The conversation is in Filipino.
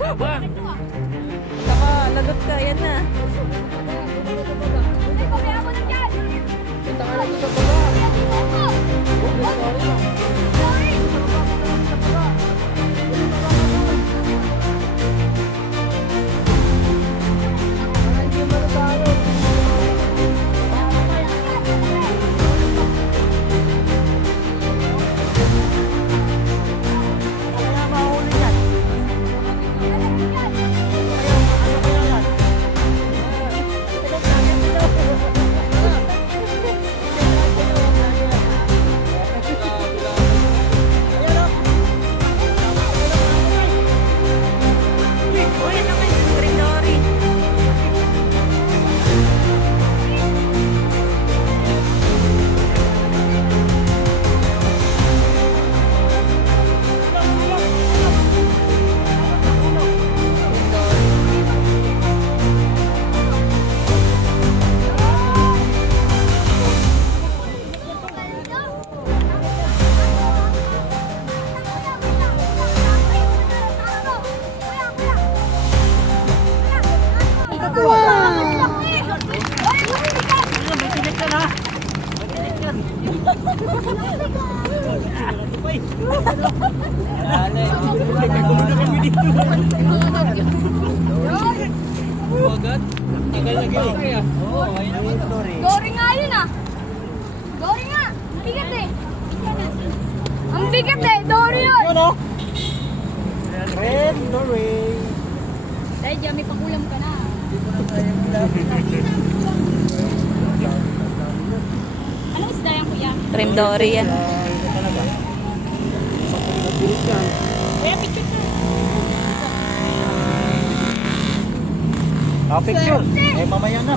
Abang! Saka, lagot ka, yan na. Punta ka na doon sa baba. Trindori. Dory nga yun ah. Dory nga. Bigat eh. Ang bigat eh. Dory yun. Dahil dyan may pakulam ka na. Anong isda yan kuya? Trindori yan. Kuya, picture ka. Picture. Eh, mamaya na.